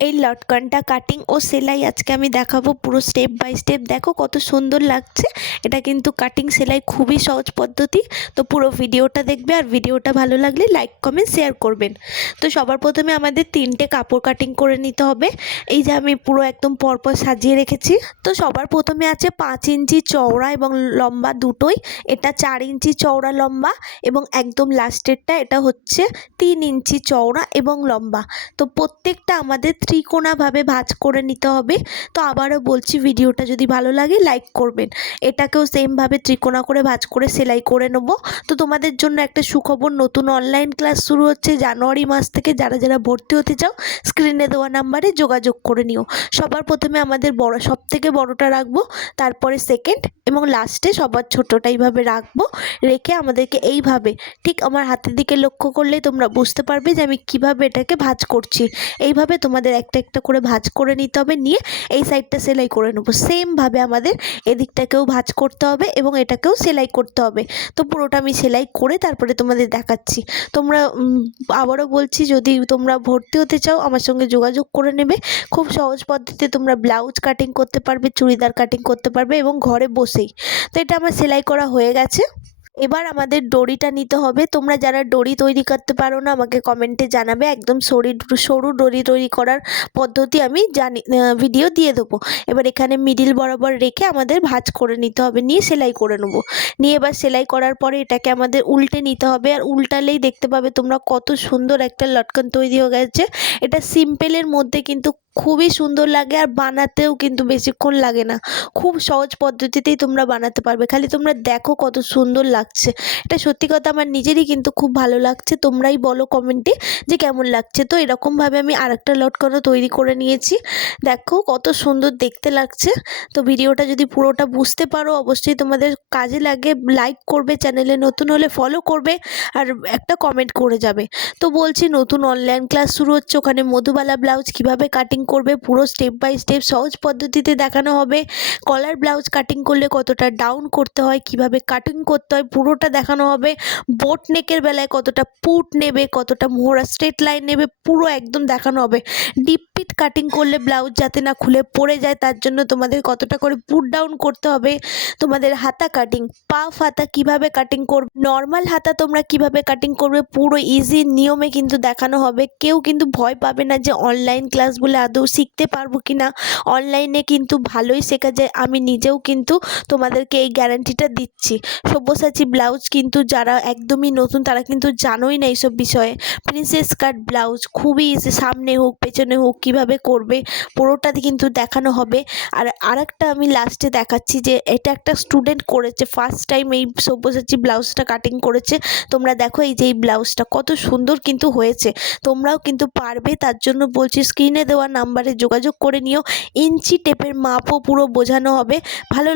এই লটকনটা কাটিং ও সেলাই আজকে আমি দেখাবো পুরো স্টেপ বাই স্টেপ। দেখো কত সুন্দর লাগছে। এটা কিন্তু কাটিং সেলাই খুবই সহজ পদ্ধতি। তো পুরো ভিডিওটা দেখবে, আর ভিডিওটা ভালো লাগলে লাইক কমেন্ট শেয়ার করবেন। তো সবার প্রথমে আমাদের 3টে কাপড় কাটিং করে নিতে হবে। এই যে আমি পুরো একদম পরপর সাজিয়ে রেখেছি। তো সবার প্রথমে আছে 5 ইঞ্চি চওড়া এবং লম্বা দুটোই, এটা 4 ইঞ্চি চওড়া লম্বা, এবং একদম লাস্টেরটা এটা হচ্ছে 3 ইঞ্চি চওড়া এবং লম্বা। তো প্রত্যেকটা আমাদের ত্রিকোণাভাবে ভাঁজ করে নিতে হবে। তো আবারও বলছি, ভিডিওটা যদি ভালো লাগে লাইক করবেন। এটাকেও সেমভাবে ত্রিকোণা করে ভাঁজ করে সেলাই করে নেব। তো তোমাদের জন্য একটা সুখবর, নতুন অনলাইন ক্লাস শুরু হচ্ছে জানুয়ারি মাস থেকে। যারা যারা ভর্তি হতে চাও স্ক্রিনে দেওয়া নাম্বারে যোগাযোগ করে নিও। সবার প্রথমে আমাদের সব থেকে বড়টা রাখবো, তারপরে সেকেন্ড এবং লাস্টে সবার ছোটটা এইভাবে রাখবো। রেখে আমাদেরকে এইভাবে ঠিক আমার হাতের দিকে লক্ষ্য করলেই তোমরা বুঝতে পারবে যে আমি কিভাবে এটাকে ভাঁজ করছি। এইভাবে তোমাদের একটা একটা করে ভাঁজ করে নিতে হবে, নিয়ে এই সাইডটা সেলাই করে নেবো। সেমভাবে আমাদের এদিকটাকেও ভাঁজ করতে হবে এবং এটাকেও সেলাই করতে হবে। তো পুরোটা আমি সেলাই করে তারপরে তোমাদের দেখাচ্ছি। তোমরা আবারও বলছি, যদি তোমরা ভর্তি হতে চাও আমার সঙ্গে যোগাযোগ করে নেবে। খুব সহজ পদ্ধতিতে তোমরা ব্লাউজ কাটিং করতে পারবে, চুড়িদার কাটিং করতে পারবে এবং ঘরে বসেই। তো এটা আমার সেলাই করা হয়ে গেছে। এবার আমাদের দড়িটা নিতে হবে। তোমরা যারা দড়ি তৈরি করতে পারো না আমাকে কমেন্টে জানাবে। একদম সরু দড়ি তৈরি করার পদ্ধতি আমি ভিডিও দিয়ে দেবো। এবার এখানে মিডিল বরাবর রেখে আমাদের ভাঁজ করে নিতে হবে, নিয়ে সেলাই করে নেবো। নিয়ে এবার সেলাই করার পরে এটাকে আমাদের উল্টে নিতে হবে, আর উল্টালেই দেখতে পাবে তোমরা কত সুন্দর একটা লটকন তৈরি হয়ে গেছে। এটা সিম্পলের মধ্যে কিন্তু খুবই সুন্দর লাগে, আর বানাতেও কিন্তু বেশিক্ষণ লাগে না। খুব সহজ পদ্ধতিতেই তোমরা বানাতে পারবে। খালি তোমরা দেখো কত সুন্দর লাগছে। এটা সত্যি কথা আমার নিজেরই কিন্তু খুব ভালো লাগছে। তোমরাই বলো কমেন্টে যে কেমন লাগছে। তো এরকমভাবে আমি আরেকটা লটকনও তৈরি করে নিয়েছি। দেখো কত সুন্দর দেখতে লাগছে। তো ভিডিওটা যদি পুরোটা বুঝতে পারো অবশ্যই তোমাদের কাজে লাগে। লাইক করবে, চ্যানেলে নতুন হলে ফলো করবে, আর একটা কমেন্ট করে যাবে। তো বলছি, নতুন অনলাইন ক্লাস শুরু হচ্ছে, ওখানে মধুবালা ব্লাউজ কিভাবে কাটিং করবে পুরো স্টেপ বাই স্টেপ সহজ পদ্ধতিতে দেখানো হবে। কলার ব্লাউজ কাটিং করলে কতটা ডাউন করতে হয়, কিভাবে কাটিং করতে হয় পুরোটা দেখানো হবে। বোট নেকের বেলায় কতটা পুট নেবে, কতটা মোহরা স্ট্রেট লাইন নেবে, পুরো একদম দেখানো হবে। ডিপ পিট কাটিং করলে ব্লাউজ যাতে না খুলে পড়ে যায় তার জন্য তোমাদের কতটা করে পুট ডাউন করতে হবে। তোমাদের হাতা কাটিং, পাফ হাতা কিভাবে কাটিং করবে, নর্মাল হাতা তোমরা কিভাবে কাটিং করবে, পুরো ইজি নিয়মে কিন্তু দেখানো হবে। কেউ কিন্তু ভয় পাবে না যে অনলাইন ক্লাস বলে আদৌ শিখতে পারবো কিনা। অনলাইনে কিন্তু ভালোই শেখা যায়। আমি নিজেও কিন্তু তোমাদেরকে এই গ্যারান্টিটা দিচ্ছি। সব্যসাচী ব্লাউজ কিন্তু যারা একদমই নতুন তারা কিন্তু জানোই না এইসব বিষয়ে। প্রিন্সেস কাট ব্লাউজ খুবই ইজি, সামনে হোক পেছনে হোক কিভাবে করবে পুরোটাতে কিন্তু দেখানো হবে। আর আরেকটা আমি লাস্টে দেখাচ্ছি, যে এটা একটা স্টুডেন্ট করেছে, ফার্স্ট টাইম এই সব্যসাচী ব্লাউজটা কাটিং করেছে। তোমরা দেখো এই যে এই ব্লাউজটা কত সুন্দর কিন্তু হয়েছে। তোমরাও কিন্তু পারবে, তার জন্য বলছি স্ক্রিনে দেওয়া নাম্বারে যোগাযোগ করে নিও। ইঞ্চি টেপের মাপও পুরো বোঝানো হবে। ভালো